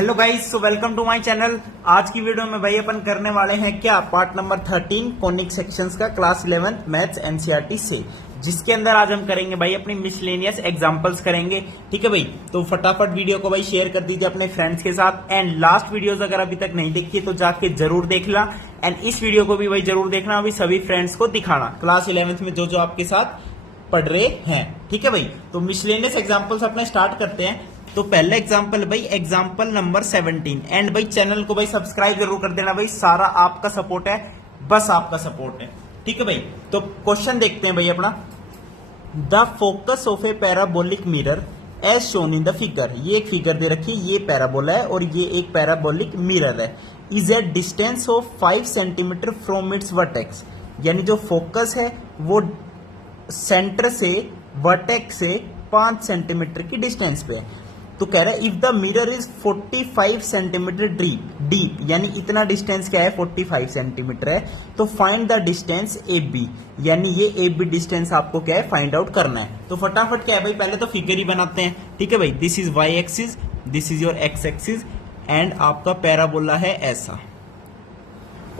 Hello guys, so welcome to my channel. आज की video में भाई अपन करने वाले हैं क्या, पार्ट नंबर 13 कॉनिक सेक्शंस का क्लास 11 मैथ्स एनसीईआरटी से, जिसके अंदर आज हम करेंगे भाई अपनी मिसलेनियस एग्जांपल्स करेंगे। ठीक है भाई, तो फटाफट वीडियो को भाई शेयर कर दीजिए अपने फ्रेंड्स के साथ। एंड लास्ट वीडियोस अगर अभी तक नहीं देखी है तो जाके जरूर देख ला। एंड इस वीडियो को भी भाई जरूर देखना, अभी सभी फ्रेंड्स को दिखाना क्लास 11th में जो जो आपके साथ पढ़ रहे हैं। ठीक है भाई, तो मिसलेनियस एग्जांपल्स अपने स्टार्ट करते हैं। तो पहला एग्जाम्पल भाई एग्जाम्पल नंबर 17। एंड भाई चैनल को भाई सब्सक्राइब जरूर कर देना भाई, सारा आपका सपोर्ट है, बस आपका सपोर्ट है। ठीक है भाई, तो क्वेश्चन देखते हैं भाई अपना। The focus of a parabolic mirror as shown in the figure. ये एक फिगर दे रखी है, ये पैराबोला है और ये एक पैराबोलिक मिरर है। Is a distance of 5 centimetre from its vertex. यानी जो फोकस है वो सेंटर से वर्टेक्स से 5 सेंटीमीटर की डिस्टेंस पे है। तो कह रहा है if the mirror is 45 centimetre deep, यानी इतना डिस्टेंस क्या है 45 सेंटीमीटर है। तो find the distance A B, यानी ये ए बी डिस्टेंस आपको क्या है फाइंड आउट करना है। तो फटाफट क्या है भाई, पहले तो फिगर ही बनाते हैं। ठीक है भाई, this is Y axis, this is your X axis and आपका पैराबोला है ऐसा।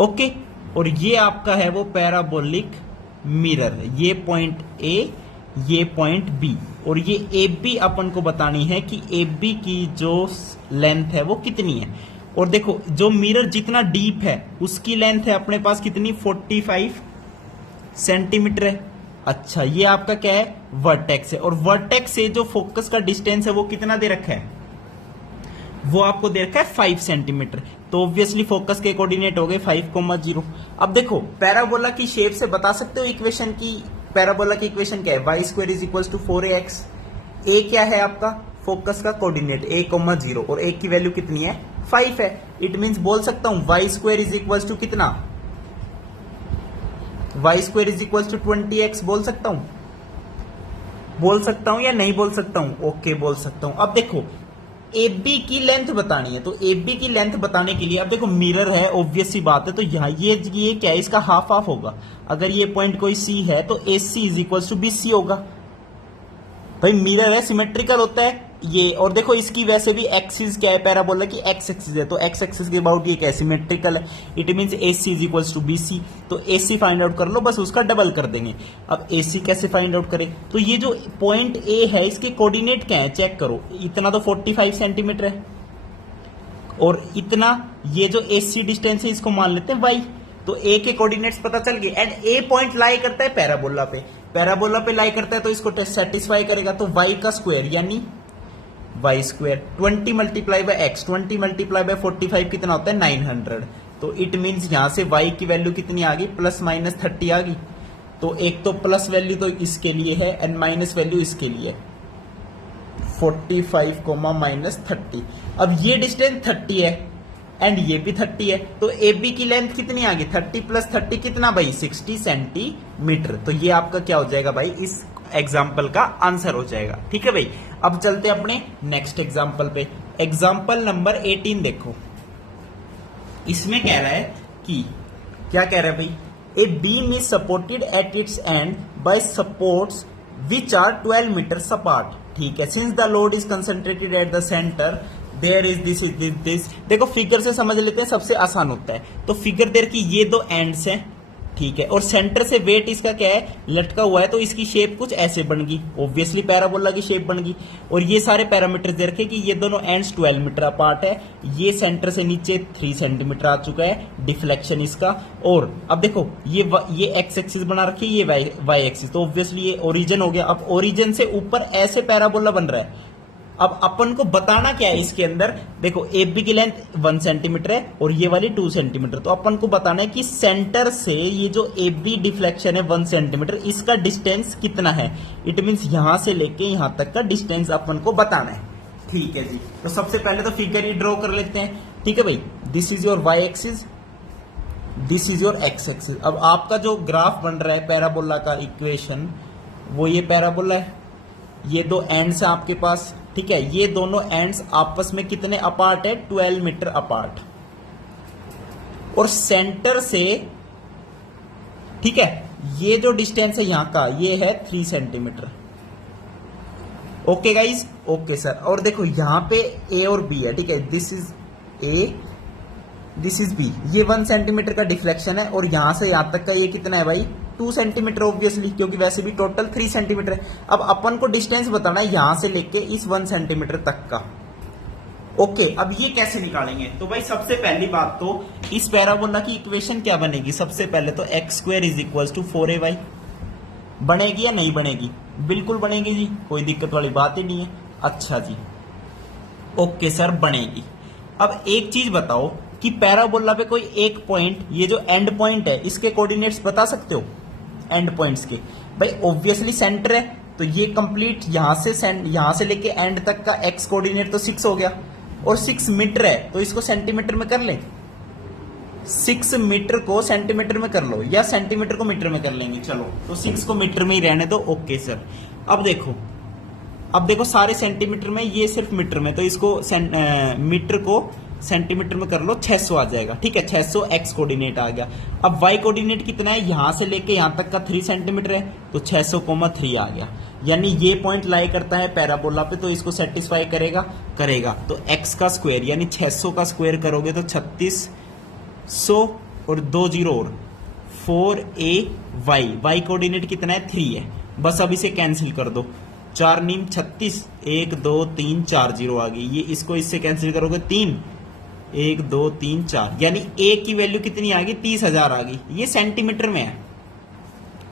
ओके, और ये आपका है वो पैराबोलिक मिरर, ये पॉइंट ए, ये पॉइंट बी, और ये ए बी अपन को बतानी है कि ए बी की जो लेंथ है वो कितनी है। और देखो जो मिरर जितना डीप है उसकी लेंथ है अपने पास कितनी, 45 सेंटीमीटर है। अच्छा, ये आपका क्या है वर्टेक्स है, और वर्टेक्स से जो फोकस का डिस्टेंस है वो कितना दे रखा है, वो आपको दे रखा है 5 सेंटीमीटर। तो ऑब्वियसली फोकस के कोऑर्डिनेट हो गए 5,0। अब देखो पैराबोला की शेप से बता सकते हो इक्वेशन की, पैराबोला की इक्वेशन क्या है, Y square is equal to 4ax। A क्या है आपका फोकस का कोऑर्डिनेट a,0, और a की वैल्यू कितनी है 5 है। इट मींस बोल सकता हूं Y square is equal to कितना, Y square is equal to 20x। बोल सकता हूं या नहीं बोल सकता हूं? ओके, बोल सकता हूं। अब देखो ए बी की लेंथ बतानी है, तो ए बी की लेंथ बताने के लिए अब देखो मिरर है, ऑब्वियस सी बात है, तो यहाँ ये क्या है, इसका हाफ हाफ होगा। अगर ये पॉइंट कोई सी है तो A C is equal to B C होगा। भाई मिरर है, सिमेट्रिकल होता है ये। और देखो इसकी वैसे भी एक्सिस क्या है, पैराबोला की एक्स एक्सिस है, तो एक्स एक्सिस के अबाउट ये क्या है, सिमेट्रिकल है। It means A C is equal to B C. तो ए सी फाइंड आउट कर लो, बस उसका डबल कर देंगे। अब ए सी कैसे फाइंड आउट करें, तो ये जो पॉइंट ए है इसके कोऑर्डिनेट क्या है चेक करो। इतना तो 45 सेंटीमीटर है, और इतना ये जो ए सी डिस्टेंस है इसको मान लेते हैं वाई। तो ए के कोऑर्डिनेट्स पता चल गए। एंड ए पॉइंट लाई करता है पैराबोला पे, पैराबोला पे लाई करता है तो इसको सेटिस्फाई करेगा। तो वाई का स्क्वायर यानी Y square 20 multiply by X, 20 multiply by 45 कितना होता है 900। तो इट मींस यहां से वाई की वैल्यू कितनी आ गई, प्लस माइनस 30 आ गई। तो एक तो प्लस वैल्यू तो इसके लिए है एंड माइनस वैल्यू इसके लिए, 45 माइनस 30। अब ये डिस्टेंस 30 है एंड ये भी 30 है, तो ए बी की लेंथ कितनी आ गई, 30 प्लस 30 कितना भाई 60 सेंटीमीटर। तो ये आपका क्या हो जाएगा भाई, इस एग्जाम्पल का आंसर हो जाएगा। ठीक है भाई, अब चलते अपने नेक्स्ट एग्जाम्पल पे। एग्जाम्पल नंबर 18 देखो, इसमें कह रहा है कि क्या कह रहा है भाई, a beam is supported at its end by supports which are 12 metres apart. ठीक है, since the load is concentrated at the centre there is this. देखो फिगर से समझ लेते हैं, सबसे आसान होता है। तो फिगर देर की ये दो एंड्स हैं, ठीक है, और सेंटर से वेट इसका क्या है लटका हुआ है, तो इसकी शेप कुछ ऐसे बन गई, ऑब्वियसली पैराबोला की शेप बन गई। और ये सारे पैरामीटर्स दे रखे कि ये दोनों एंड्स 12 मीटर अपार्ट है, ये सेंटर से नीचे 3 सेंटीमीटर आ चुका है डिफ्लेक्शन इसका। और अब देखो ये एक्स एक्सिस बना रखी है, ये वाई एक्सिस, तो ऑब्वियसली ये ओरिजिन हो गया। अब ओरिजिन से ऊपर ऐसे पैराबोला बन रहा है। अब अपन को बताना क्या है इसके अंदर, देखो ए बी की लेंथ 1 सेंटीमीटर है और ये वाली 2 सेंटीमीटर। तो अपन को बताना है कि सेंटर से ये जो ए बी डिफ्लेक्शन है 1 सेंटीमीटर, इसका डिस्टेंस कितना है। इट मींस यहां से लेके यहां तक का डिस्टेंस अपन को बताना है। ठीक है जी, तो सबसे पहले तो फिगर ही ड्रॉ कर लेते हैं। ठीक है भाई, this is your Y axis, this is your X axis. अब आपका जो ग्राफ बन रहा है पैराबोला का इक्वेशन, वो ये पैराबोला है, ये दो एंड्स है आपके पास। ठीक है, ये दोनों एंड्स आपस में कितने अपार्ट है, 12 मीटर अपार्ट। और सेंटर से, ठीक है, ये जो डिस्टेंस है यहां का ये है 3 centimetre. Okay guys, okay sir. और देखो यहाँ पे ए और बी है, ठीक है, this is A, this is B, ये 1 सेंटीमीटर का डिफ्लेक्शन है और यहां से यहां तक का ये कितना है भाई 2 सेंटीमीटर ऑब्वियसली, क्योंकि वैसे भी टोटल 3 सेंटीमीटर है। अब अपन को डिस्टेंस बताना है यहां से लेके इस 1 सेंटीमीटर तक का। ओके, अब ये कैसे निकालेंगे? तो भाई सबसे पहली बात तो इस पैराबोला की इक्वेशन क्या बनेगी? सबसे पहले तो x² is equal to 4ay बनेगी या नहीं बनेगी? बिल्कुल बनेगी जी, कोई दिक्कत वाली बात ही नहीं है। अच्छा जी, ओके सर, बनेगी। अब एक चीज बताओ कि पैराबोला पे कोई एक पॉइंट, ये जो एंड पॉइंट है, इसके कोऑर्डिनेट्स बता सकते हो? एंड पॉइंट्स के भाई ऑब्वियसली सेंटर है, तो ये कंप्लीट यहां से लेके एंड तक का एक्स कोऑर्डिनेट तो 6 हो गया, और 6 मीटर है तो इसको सेंटीमीटर में कर ले। 6 मीटर को सेंटीमीटर में कर लो या सेंटीमीटर को मीटर में कर लेंगे, चलो तो 6 को मीटर में ही रहने दो। ओके सर, अब देखो सारे सेंटीमीटर में, ये सिर्फ मीटर में, तो इसको मीटर को सेंटीमीटर में कर लो, 600 आ जाएगा, ठीक है, 600 एक्स कोऑर्डिनेट आ गया। अब वाई कोऑर्डिनेट कितना है? यहां से लेके यहां तक का 3 सेंटीमीटर है, तो 600,3 आ गया, यानी ये पॉइंट लाई करता है पैराबोला पे, तो इसको सेटिस्फाई करेगा। तो एक्स का स्क्वायर यानी 600 का स्क्वायर करोगे तो 3600 और 2 जीरो और 4ay, वाई कोऑर्डिनेट कितना है? 3 है, बस अब इसे कैंसिल कर दो, 4 नीम 36, 1 2 3 4 जीरो आ गई, ये इसको इससे कैंसिल करोगे 3, 1 2 3 4, यानी ए की वैल्यू कितनी आ गई? 30,000 आ गई। ये सेंटीमीटर में है,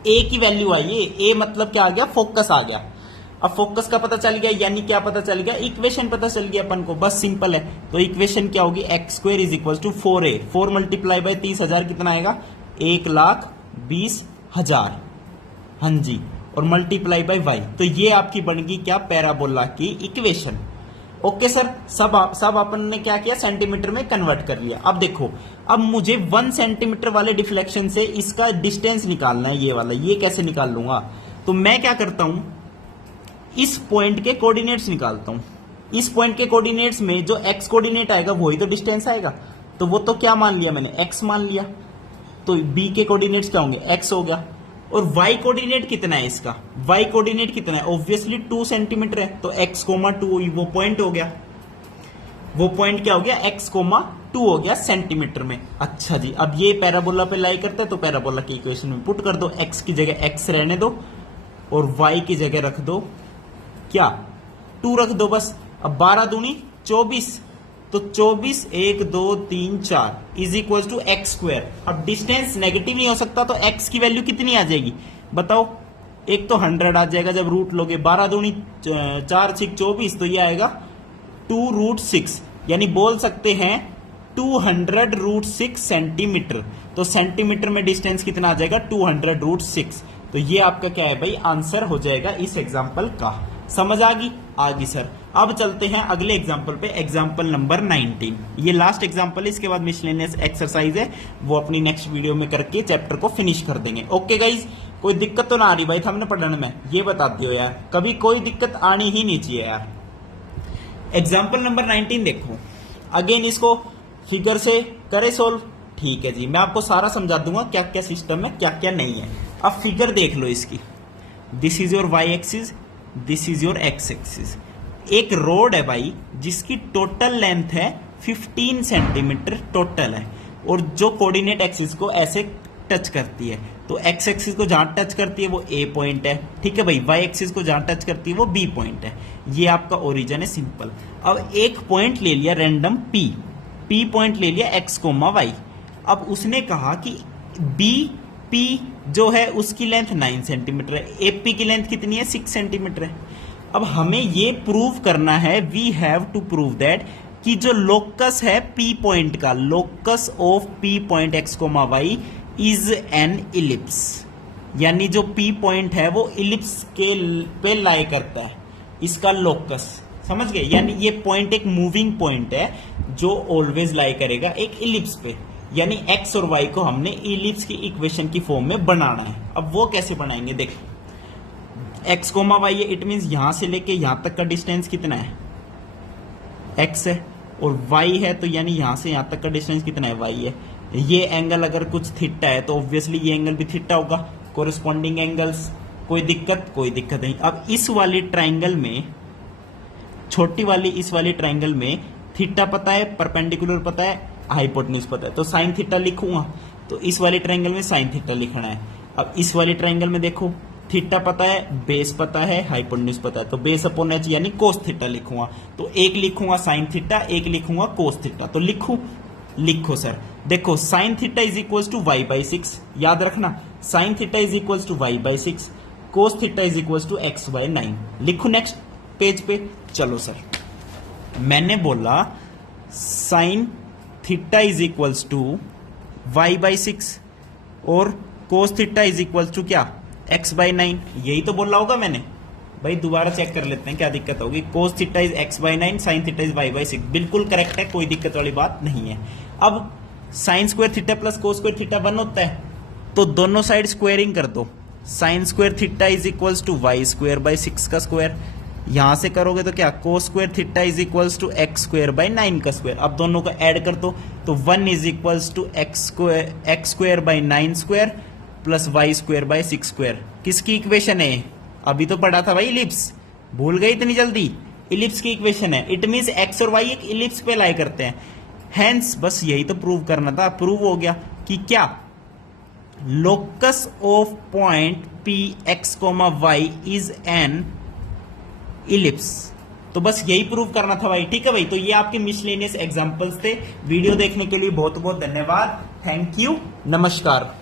ए की वैल्यू आई है, ए मतलब क्या आ गया? फोकस आ गया। अब फोकस का पता चल गया, यानी क्या पता चल गया? इक्वेशन पता चल गया अपन को, बस सिंपल है। तो इक्वेशन क्या होगी? x² is equal to 4a, 4 multiply by 30,000 कितना आएगा? 1,20,000, हाँ जी, और मल्टीप्लाई बाय y, तो ये आपकी बनेगी क्या? पैराबोला की इक्वेशन। ओके सर, सब अपन ने क्या किया? सेंटीमीटर में कन्वर्ट कर लिया। अब देखो, अब मुझे 1 सेंटीमीटर वाले डिफ्लेक्शन से इसका डिस्टेंस निकालना है, ये वाला, ये कैसे निकाल लूंगा? तो मैं क्या करता हूं, इस पॉइंट के कोऑर्डिनेट्स निकालता हूं। इस पॉइंट के कोऑर्डिनेट्स में जो एक्स कोऑर्डिनेट आएगा वही तो डिस्टेंस आएगा, तो वो तो क्या मान लिया मैंने? एक्स मान लिया। तो बी के कोऑर्डिनेट्स क्या होंगे? एक्स हो गया। और y कोऑर्डिनेट कितना है इसका? y कोऑर्डिनेट कितना है? ऑब्वियसली 2 सेंटीमीटर है, तो x, 2 वो पॉइंट हो गया। वो पॉइंट क्या हो गया? x, 2 हो गया सेंटीमीटर में। अच्छा जी, अब ये पैराबोला पे लाई करता है, तो पैराबोला की इक्वेशन में पुट कर दो, x की जगह x रहने दो और y की जगह रख दो क्या? 2 रख दो बस। अब 12 दूनी 24, तो 24 1 2 3 4 is equal to X square. अब डिस्टेंस नेगेटिव नहीं हो सकता, तो x की वैल्यू कितनी आ जाएगी बताओ? एक तो 100 आ जाएगा जब रूट लोगे, 12 दूनी 4 6 24, तो ये आएगा 2√6, यानी बोल सकते हैं 200√6 सेंटीमीटर। तो सेंटीमीटर में डिस्टेंस कितना आ जाएगा? 200√6। तो ये आपका क्या है भाई? आंसर हो जाएगा इस एग्जाम्पल का। समझ आ गई सर। अब चलते हैं अगले एग्जाम्पल पे, एग्जाम्पल नंबर 19। ये लास्ट एग्जाम्पल है, इसके बाद मिसलेनियस एक्सरसाइज है, वो अपनी नेक्स्ट वीडियो में करके चैप्टर को फिनिश कर देंगे। ओके गाइज, कोई दिक्कत तो ना आ रही भाई हमने पढ़ने में? ये बता दियो यार, कभी कोई दिक्कत आनी ही नहीं चाहिए यार। एग्जाम्पल नंबर 19 देखो, अगेन इसको फिगर से करे सोल्व, ठीक है जी, मैं आपको सारा समझा दूंगा क्या क्या सिस्टम है, क्या क्या नहीं है। अब फिगर देख लो इसकी, this is your Y axis, this is your X axis. एक रोड है भाई जिसकी टोटल लेंथ है 15 सेंटीमीटर टोटल है, और जो कोऑर्डिनेट एक्सिस को ऐसे टच करती है, तो एक्स एक्सिस को जहां टच करती है वो ए पॉइंट है, ठीक है भाई, वाई एक्सिस को जहां टच करती है वो बी पॉइंट है। ये आपका ओरिजिन है, सिंपल। अब एक पॉइंट ले लिया रैंडम पी पॉइंट ले लिया एक्स कोमा वाई। अब उसने कहा कि पी जो है उसकी लेंथ 9 सेंटीमीटर है, एपी की लेंथ कितनी है? 6 सेंटीमीटर है। अब हमें ये प्रूव करना है, we have to prove that कि जो लोकस है पी पॉइंट का, locus of P point X comma Y is an ellipse, यानी जो पी पॉइंट है वो इलिप्स के पे लाई करता है, इसका लोकस, समझ गए? यानी ये पॉइंट एक मूविंग पॉइंट है जो ऑलवेज लाई करेगा एक इलिप्स पे, यानी एक्स और वाई को हमने इलिप्स की इक्वेशन की फॉर्म में बनाना है। अब वो कैसे बनाएंगे? देखो, एक्स कोमा वाई है, इट मीन यहां से लेके यहां तक का डिस्टेंस कितना है? एक्स है, और वाई है तो यानी यहां से यहां तक का डिस्टेंस कितना है? वाई है। ये एंगल अगर कुछ थीटा है तो ऑब्वियसली ये एंगल भी थीटा होगा, कोरिस्पॉन्डिंग एंगल्स, कोई दिक्कत नहीं। अब इस वाले ट्राइंगल में छोटी वाली इस वाली ट्रायंगल में थीटा पता है, परपेंडिकुलर पता है, हाइपोटेन्यूज पता है, तो साइन थीटा लिखूंगा। तो इस वाली ट्रायंगल में साइन थीटा लिखना है। अब इस वाली ट्रायंगल में देखो थीटा पता है, बेस पता है, हाइपोटेन्यूज पता है, तो बेस अपॉन एच यानी कोस थीटा लिखूंगा। तो एक लिखूंगा साइन थीटा, एक लिखूंगा कोस थीटा। तो लिखो सर। देखो sine theta is equal to Y by 6, याद रखना sine theta is equal to Y by 6, cos theta is equal to X by 9। लिखो नेक्स्ट पेज पे। चलो सर, मैंने बोला sine theta is equal to Y by 6 और cos theta is equal to क्या, X by 9। यही तो बोला होगा मैंने। भाई दोबारा चेक कर लेते हैं क्या दिक्कत होगी। Cos theta is X by 9, sine theta is Y by 6, बिल्कुल करेक्ट है, कोई दिक्कत वाली बात नहीं है। अब sine square theta plus cos square theta 1 होता है, तो दोनों साइड स्क्वायरिंग कर दो। Sine square theta is equal to Y square by 6 का स्क्वायर, यहां से करोगे तो क्या, cos square theta is equal to X square by 9 का स्क्वायर। अब दोनों का ऐड कर दो तो 1 is equal to X square by 9 square plus Y square by 6 square. किसकी इक्वेशन है? अभी तो पढ़ा था भाई, इलिप्स, भूल गई इतनी जल्दी? इलिप्स की इक्वेशन है। इट मीन्स एक्स और वाई एक इलिप्स पे लाई करते हैं। हेंस बस यही तो प्रूव करना था, प्रूव हो गया कि क्या locus of point P X comma Y is an ellipse. तो बस यही प्रूव करना था भाई, ठीक है भाई। तो ये आपके मिसलेनियस एग्जांपल्स थे। वीडियो देखने के लिए बहुत बहुत धन्यवाद। थैंक यू, नमस्कार।